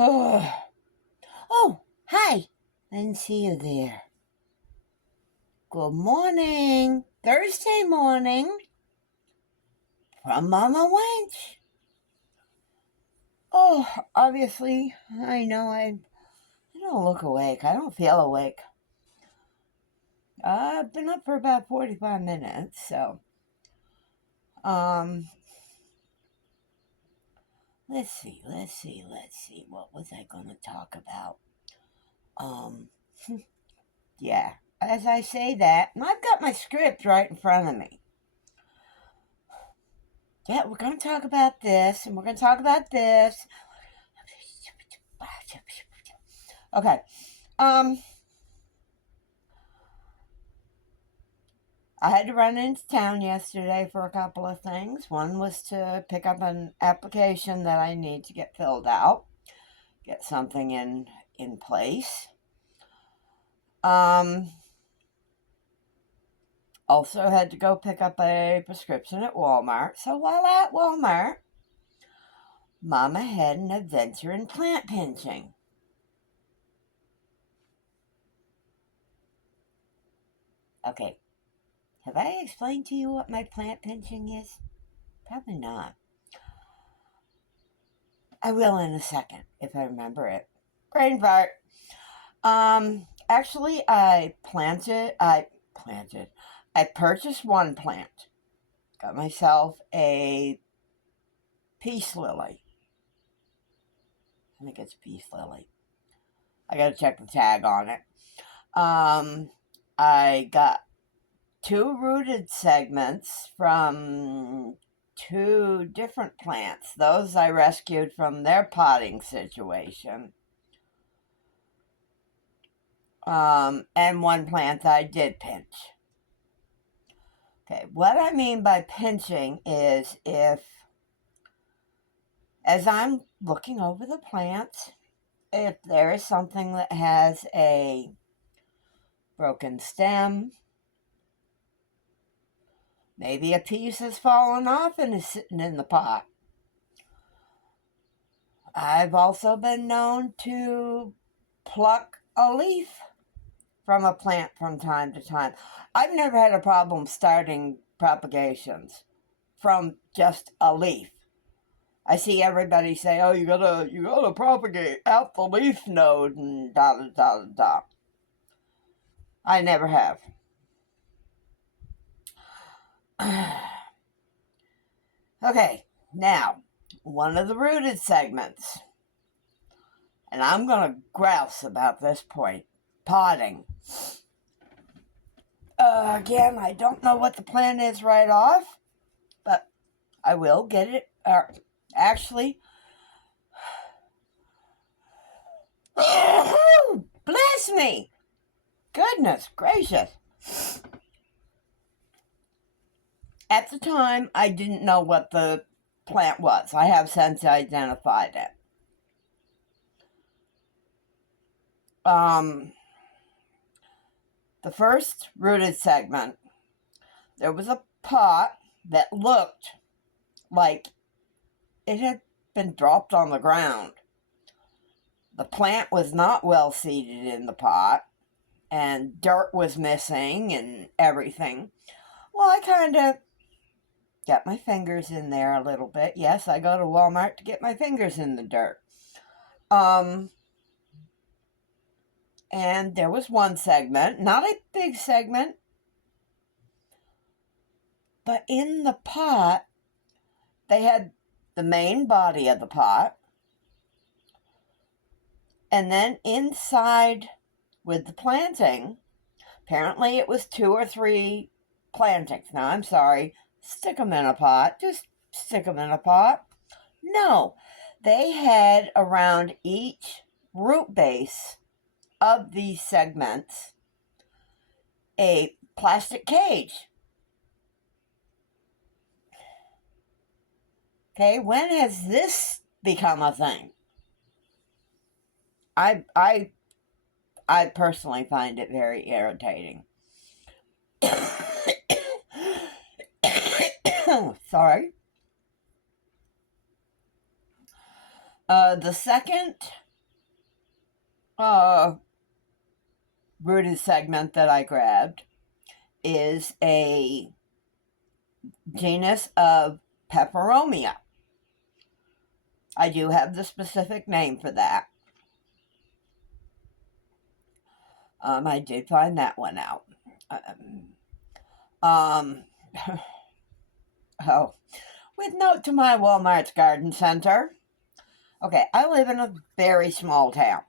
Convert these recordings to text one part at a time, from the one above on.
Oh, hi. I didn't see you there. Good morning. Thursday morning from Mama Wench. Oh, obviously, I know I don't look awake. I don't feel awake. I've been up for about 45 minutes, so let's see. What was I gonna talk about? Yeah. As I say that, and I've got my script right in front of me. Yeah, we're gonna talk about this, and we're gonna talk about this. Okay. I had to run into town yesterday for a couple of things. One was to pick up an application that I need to get filled out, get something in place. Also had to go pick up a prescription at Walmart. So while at Walmart, Mama had an adventure in plant pinching. Okay, have I explained to you what my plant pinching is? Probably not. I will in a second, if I remember it. Brain fart. Actually, I purchased one plant. Got myself a peace lily. I think it's peace lily. I gotta check the tag on it. I got 2 rooted segments from 2 different plants. Those I rescued from their potting situation. And 1 plant I did pinch. Okay, what I mean by pinching is as I'm looking over the plants, if there is something that has a broken stem, maybe a piece has fallen off and is sitting in the pot. I've also been known to pluck a leaf from a plant from time to time. I've never had a problem starting propagations from just a leaf. I see everybody say, "Oh, you gotta propagate out the leaf node and da da da da." I never have. Okay, now one of the rooted segments, and I'm gonna grouse about this point. Potting. Again, I don't know what the plan is right off, but I will get it. Actually, bless me! Goodness gracious. At the time, I didn't know what the plant was. I have since identified it. The first rooted segment, there was a pot that looked like it had been dropped on the ground. The plant was not well seated in the pot, and dirt was missing and everything. Well, I kind of got my fingers in there a little bit. Yes, I go to Walmart to get my fingers in the dirt. And there was one segment, not a big segment, but in the pot, they had the main body of the pot, and then inside with the planting, apparently it was 2 or 3 plantings. Now, I'm sorry, stick them in a pot. Just stick them in a pot. No, they had around each root base of these segments a plastic cage. Okay, when has this become a thing? I personally find it very irritating. Sorry. The second rooted segment that I grabbed is a genus of peperomia. I do have the specific name for that. I did find that one out. Oh, with note to my Walmart's garden center. Okay, I live in a very small town.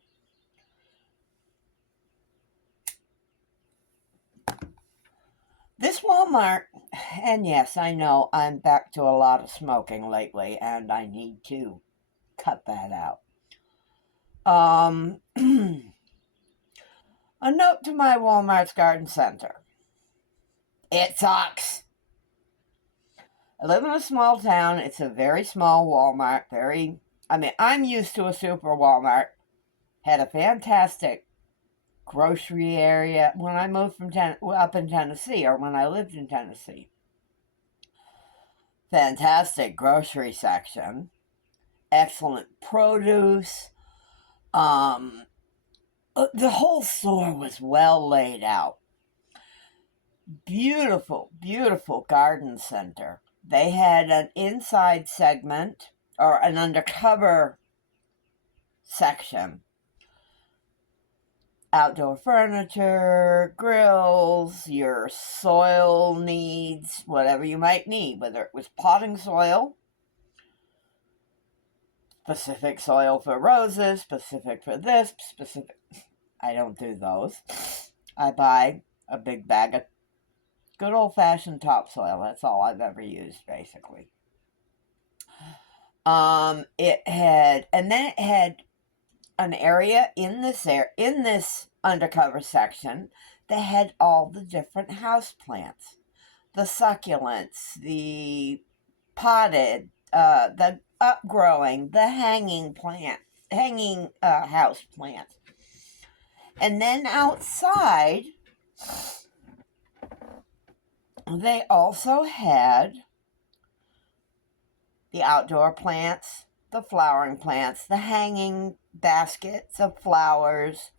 This Walmart, and yes, I know I'm back to a lot of smoking lately, and I need to cut that out. A note to my Walmart's garden center. It sucks. I live in a small town. It's a very small Walmart. I'm used to a super Walmart. Had a fantastic grocery area when I moved from up in Tennessee, or when I lived in Tennessee. Fantastic grocery section. Excellent produce. The whole store was well laid out. Beautiful, beautiful garden center. They had an inside segment, or an undercover section. Outdoor furniture, grills, your soil needs, whatever you might need, whether it was potting soil, specific soil for roses, specific for this, specific. I don't do those. I buy a big bag of good old-fashioned topsoil. That's all I've ever used, basically. It had an area in this undercover section that had all the different house plants, the succulents, the potted, the upgrowing, the hanging house plants. And then outside, they also had the outdoor plants, the flowering plants, the hanging baskets of flowers,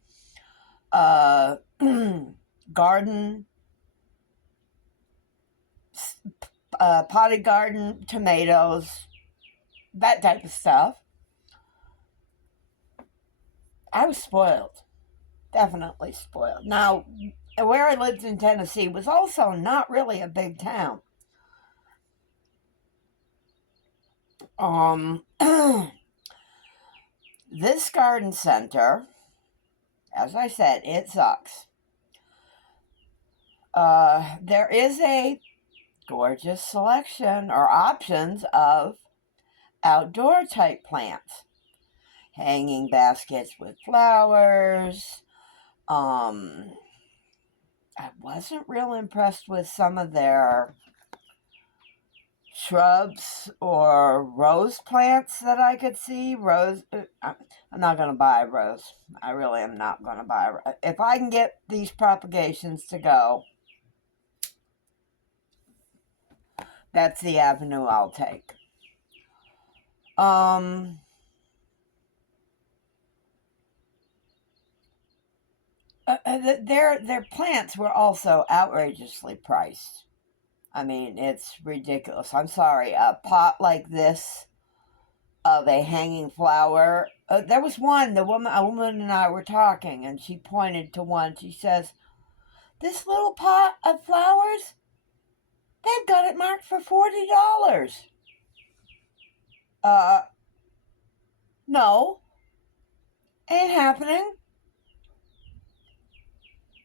garden, potted garden tomatoes, that type of stuff. I was spoiled. Definitely spoiled. Now, where I lived in Tennessee was also not really a big town. This garden center, as I said, it sucks. There is a gorgeous selection or options of outdoor type plants. Hanging baskets with flowers. I wasn't real impressed with some of their shrubs or rose plants that I could see. I'm not going to buy a rose. I really am not going to buy a rose. If I can get these propagations to go, that's the avenue I'll take. Their plants were also outrageously priced. I mean, it's ridiculous. I'm sorry. A pot like this of a hanging flower. There was one. A woman and I were talking, and she pointed to one. She says, "This little pot of flowers, they've got it marked for $40." No, ain't happening.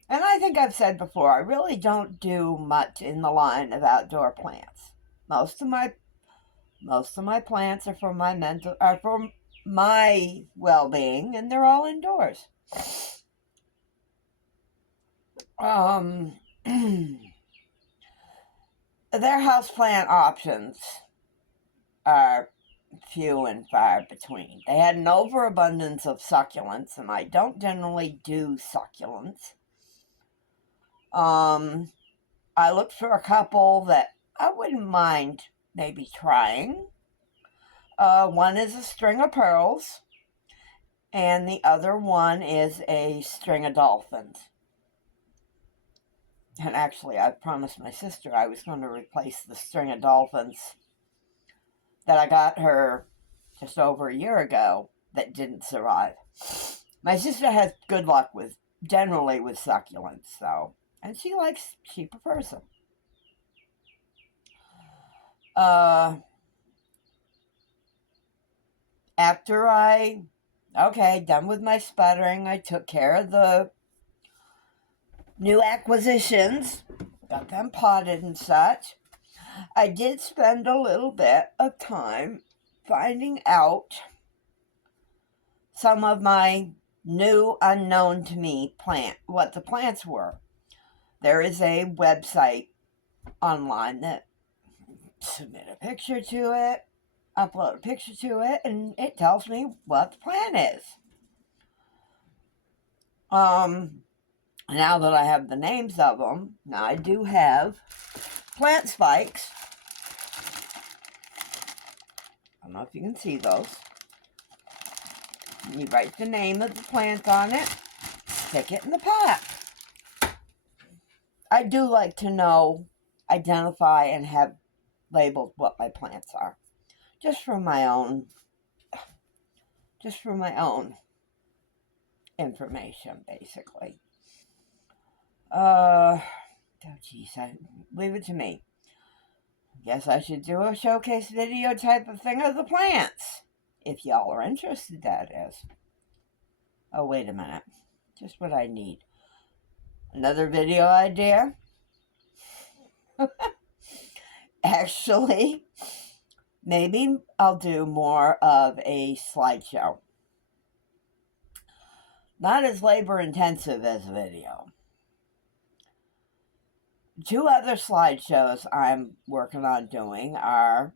And I think I've said before, I really don't do much in the line of outdoor plants. Most of my plants are for my well-being, and they're all indoors. Their houseplant options are few and far between. They had an overabundance of succulents, and I don't generally do succulents. I looked for a couple that I wouldn't mind maybe trying. One is a string of pearls, And the other one is a string of dolphins. And actually, I promised my sister I was going to replace the string of dolphins that I got her just over a year ago that didn't survive. My sister has good luck generally with succulents, so, and she prefers them. After done with my sputtering, I took care of the new acquisitions, got them potted and such. I did spend a little bit of time finding out some of my new unknown to me what the plants were. There is a website online that submit a picture to it, upload a picture to it, and it tells me what the plant is. Now that I have the names of them, now I do have plant spikes. I don't know if you can see those. You write the name of the plant on it, stick it in the pack. I do like to identify and have labeled what my plants are. Just for my own information, basically. Leave it to me. Guess I should do a showcase video type of thing of the plants. If y'all are interested, that is. Oh, wait a minute. Just what I need. Another video idea? Actually, maybe I'll do more of a slideshow. Not as labor intensive as a video. 2 other slideshows I'm working on doing are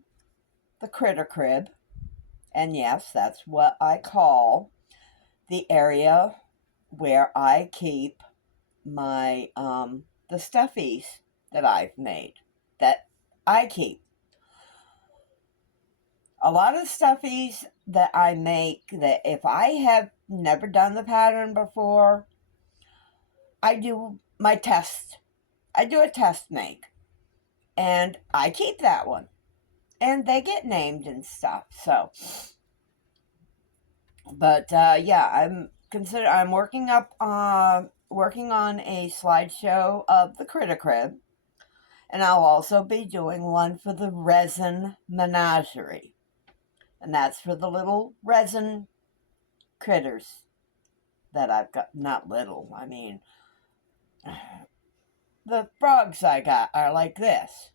the Critter Crib. And yes, that's what I call the area where I keep my, the stuffies that I've made, that I keep. A lot of stuffies that I make, that if I have never done the pattern before, I do a test make, and I keep that one, and they get named and stuff. So, but yeah, I'm working on a slideshow of the Critter Crib, and I'll also be doing one for the Resin Menagerie, and that's for the little resin critters that I've got. Not little, I mean, the frogs I got are like this.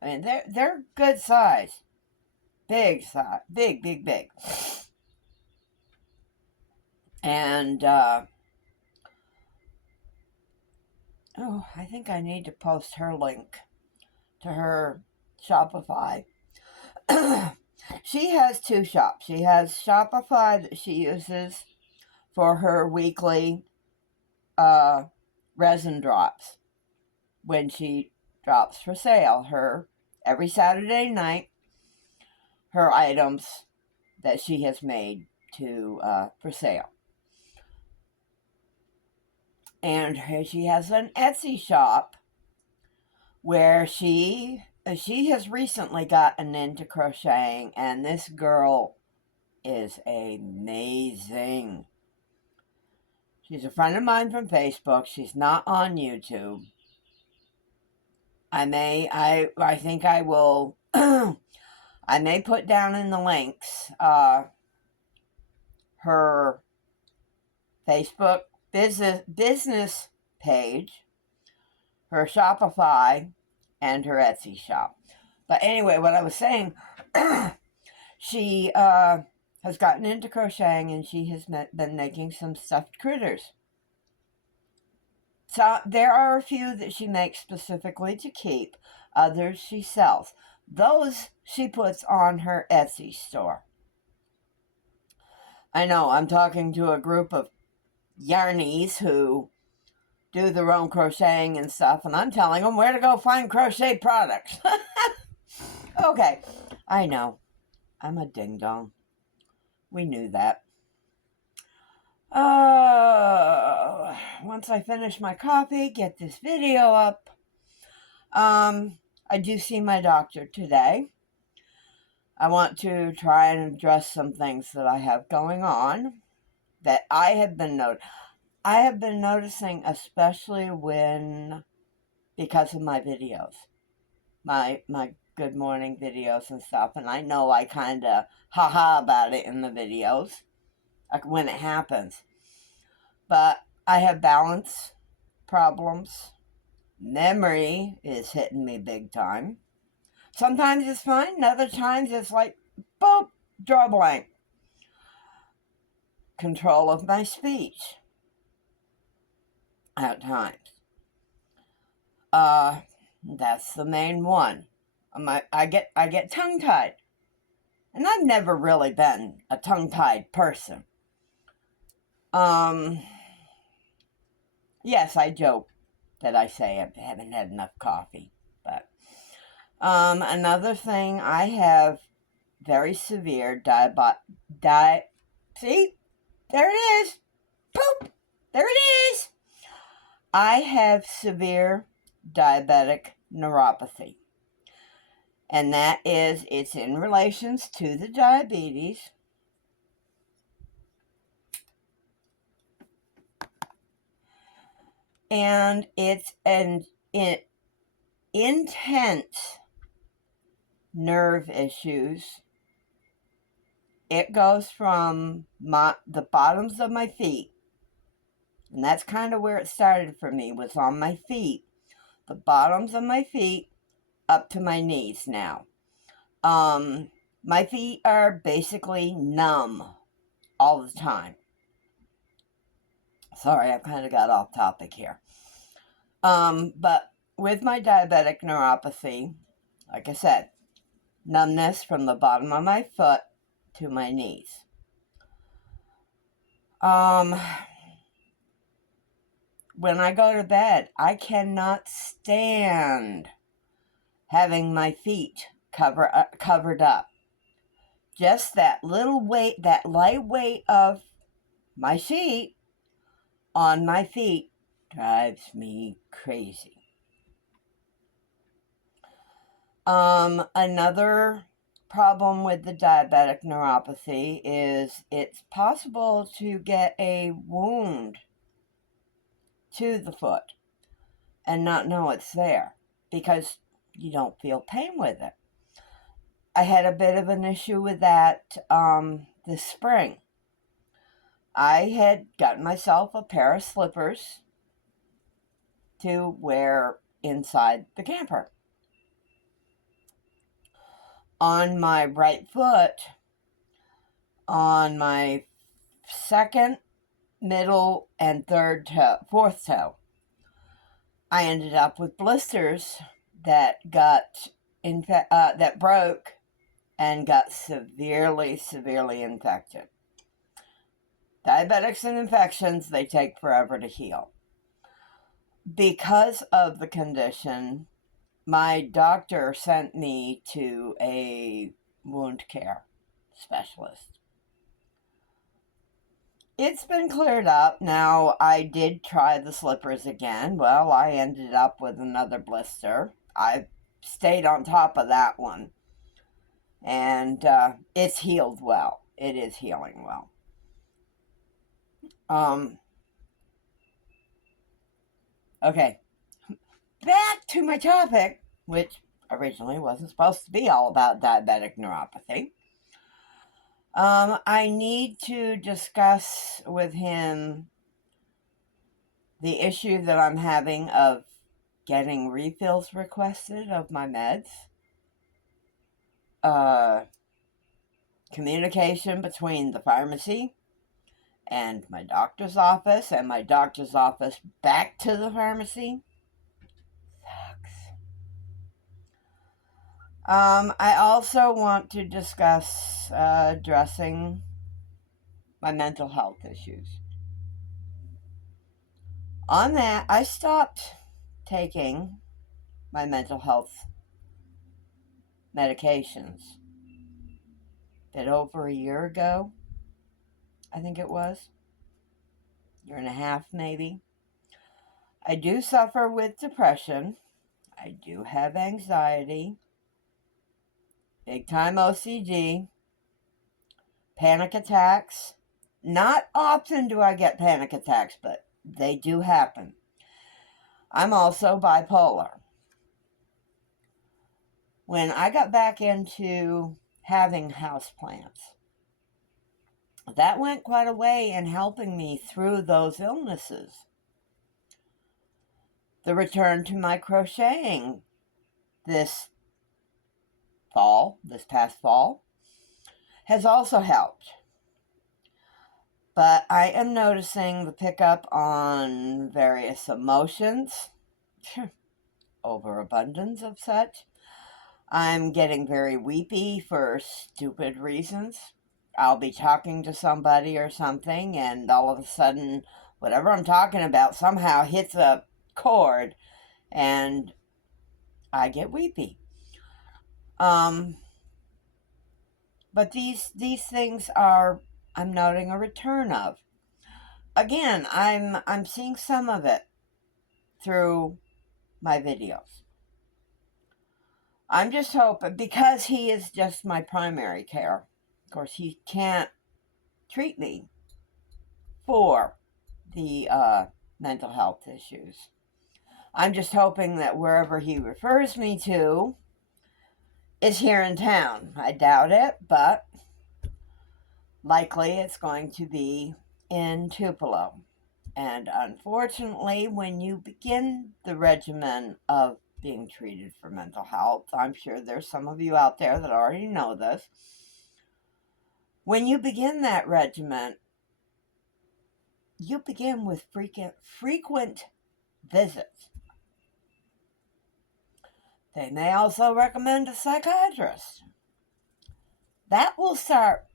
I mean, they're good size. Big size. Big. And, I think I need to post her link to her Shopify. She has 2 shops. She has Shopify that she uses for her weekly resin drops. When she drops for sale, every Saturday night, her items that she has made for sale. And she has an Etsy shop where she has recently gotten into crocheting, and this girl is amazing. She's a friend of mine from Facebook. She's not on YouTube. I think I will, I may put down in the links, her Facebook business page, her Shopify, and her Etsy shop. But anyway, what I was saying, she has gotten into crocheting, and she has been making some stuffed critters. So there are a few that she makes specifically to keep. Others she sells. Those she puts on her Etsy store. I know, I'm talking to a group of yarnies who do their own crocheting and stuff, and I'm telling them where to go find crochet products. Okay, I know. I'm a ding-dong. We knew that. Once I finish my coffee, get this video up. I do see my doctor today. I want to try and address some things that I have going on that I have been noticing, especially because of my videos, my good morning videos and stuff. And I know I kind of haha about it in the videos, like when it happens. But I have balance problems. Memory is hitting me big time. Sometimes it's fine, and other times it's like, boop, draw blank. Control of my speech at times. That's the main one. I get tongue-tied. And I've never really been a tongue-tied person. Yes, I joke that I say I haven't had enough coffee. But another thing, I have very severe see? There it is. Poop! There it is. I have severe diabetic neuropathy. And that is, it's in relations to the diabetes. And it's an intense nerve issues. It goes from the bottoms of my feet. And that's kind of where it started for me, was on my feet. The bottoms of my feet up to my knees now. My feet are basically numb all the time. Sorry, I kind of got off topic here. But with my diabetic neuropathy, like I said, numbness from the bottom of my foot to my knees. When I go to bed, I cannot stand having my feet covered up. Just that little weight, that light weight of my sheet on my feet drives me crazy. Another problem with the diabetic neuropathy is it's possible to get a wound to the foot and not know it's there because you don't feel pain with it. I had a bit of an issue with that this spring. I had gotten myself a pair of slippers to wear inside the camper. On my right foot, on my second, middle, and fourth toe, I ended up with blisters that that broke and got severely infected. Diabetics and infections, they take forever to heal. Because of the condition, my doctor sent me to a wound care specialist. It's been cleared up. Now, I did try the slippers again. Well, I ended up with another blister. I stayed on top of that one. And it's healed well. It is healing well. Okay. Back to my topic, which originally wasn't supposed to be all about diabetic neuropathy. I need to discuss with him the issue that I'm having of getting refills requested of my meds. Communication between the pharmacy and my doctor's office, and my doctor's office back to the pharmacy. Sucks. I also want to discuss addressing my mental health issues. On that, I stopped taking my mental health medications a bit over a year ago, I think it was. year and a half maybe. I do suffer with depression. I do have anxiety, big time OCD, panic attacks. Not often do I get panic attacks, but they do happen. I'm also bipolar. When I got back into having houseplants, that went quite a way in helping me through those illnesses. The return to my crocheting this past fall, has also helped. But I am noticing the pickup on various emotions, overabundance of such. I'm getting very weepy for stupid reasons. I'll be talking to somebody or something, and all of a sudden, whatever I'm talking about somehow hits a chord, and I get weepy. But these things are, I'm noting a return of. Again, I'm seeing some of it through my videos. I'm just hoping, because he is just my primary care. Of course, he can't treat me for the mental health issues. I'm just hoping that wherever he refers me to is here in town. I doubt it, but likely it's going to be in Tupelo. And unfortunately, when you begin the regimen of being treated for mental health, I'm sure there's some of you out there that already know this. When you begin that regimen, you begin with frequent visits. They may also recommend a psychiatrist. That will start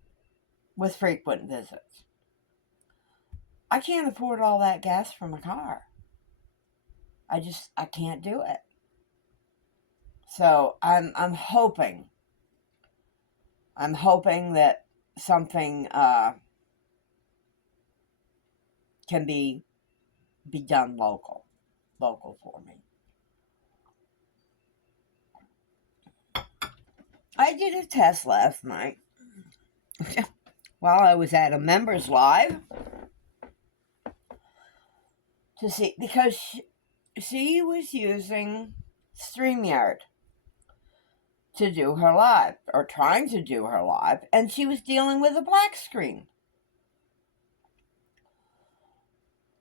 with frequent visits. I can't afford all that gas for my car. I can't do it. So I'm hoping that something can be done local for me. I did a test last night while I was at a members live to see, because she was using StreamYard to do her live, or trying to do her live, and she was dealing with a black screen.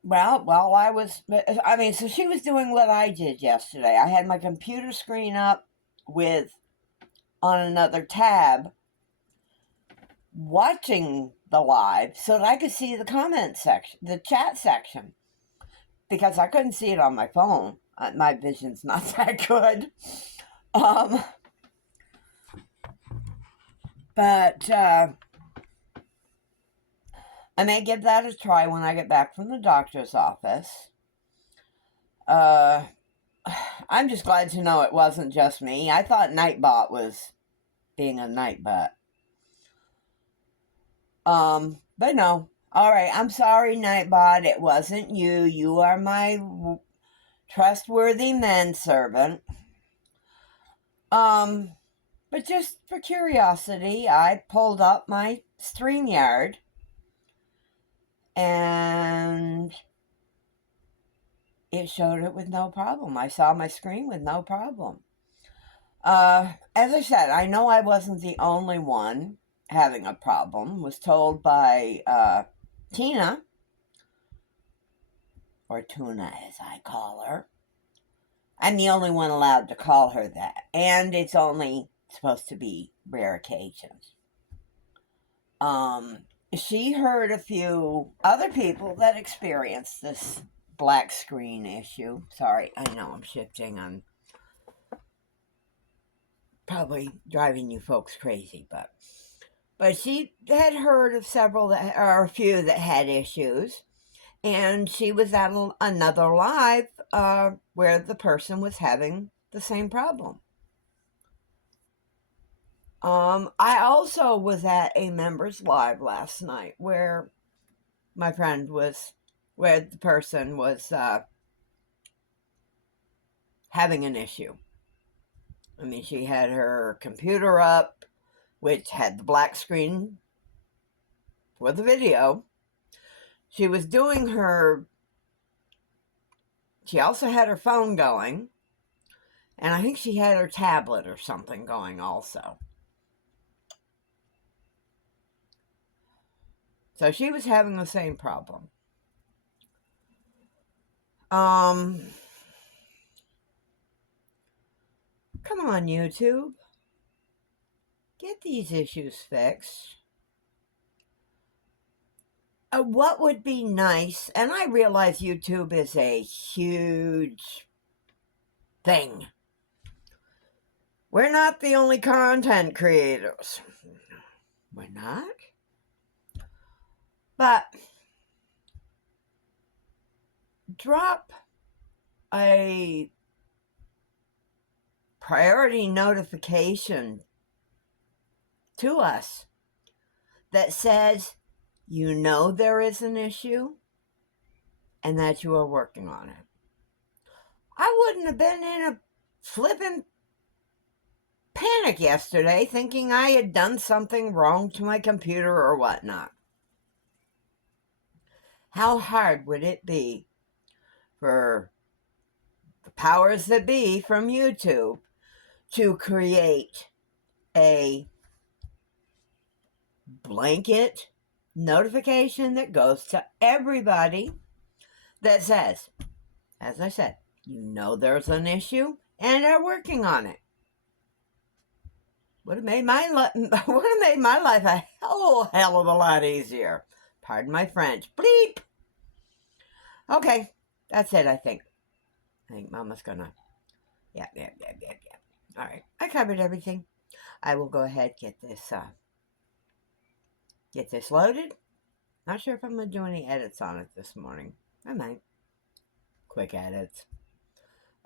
Well, so she was doing what I did yesterday. I had my computer screen up on another tab, watching the live so that I could see the comment section, the chat section, because I couldn't see it on my phone. My vision's not that good. But I may give that a try when I get back from the doctor's office. I'm just glad to know it wasn't just me. I thought Nightbot was being a Nightbot. But no. All right, I'm sorry, Nightbot. It wasn't you. You are my trustworthy manservant. But just for curiosity, I pulled up my StreamYard, and it showed it with no problem. I saw my screen with no problem. As I said, I know I wasn't the only one having a problem. Was told by Tina, or Tuna as I call her. I'm the only one allowed to call her that, and it's only supposed to be rare occasions. She heard a few other people that experienced this black screen issue. Sorry, I know I'm shifting. I'm probably driving you folks crazy, but she had heard of a few that had issues, and she was at another live where the person was having the same problem. I also was at a members live last night where my friend was where the person was having an issue. I mean, she had her computer up, which had the black screen for the video. She was doing her... She also had her phone going. And I think she had her tablet or something going also. So she was having the same problem. Come on, YouTube. Get these issues fixed. What would be nice, and I realize YouTube is a huge thing. We're not the only content creators. We're not. But drop a priority notification to us that says you know there is an issue and that you are working on it. I wouldn't have been in a flippin' panic yesterday thinking I had done something wrong to my computer or whatnot. How hard would it be for the powers that be from YouTube to create a blanket notification that goes to everybody that says, as I said, you know there's an issue and are working on it? Would have made my life a hell of a lot easier. Pardon my French. Bleep. Okay, that's it. I think Mama's gonna. Yeah. All right, I covered everything. I will go ahead get this loaded. Not sure if I'm gonna do any edits on it this morning. I might. Quick edits.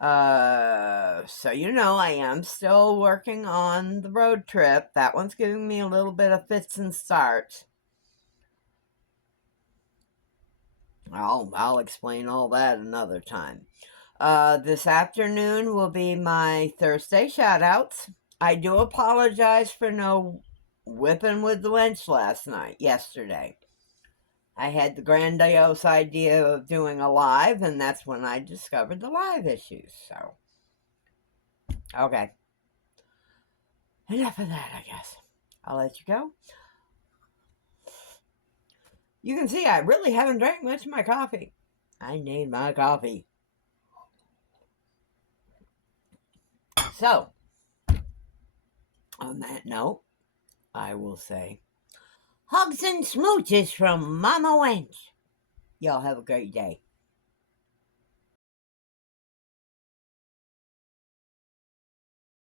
So I am still working on the road trip. That one's giving me a little bit of fits and starts. I'll explain all that another time. This afternoon will be my Thursday shout-outs. I do apologize for no whipping with the winch yesterday. I had the grandiose idea of doing a live, and that's when I discovered the live issues. So, okay. Enough of that, I guess. I'll let you go. You can see I really haven't drank much of my coffee. I need my coffee. So, on that note, I will say, hugs and smooches from Mama Wench. Y'all have a great day.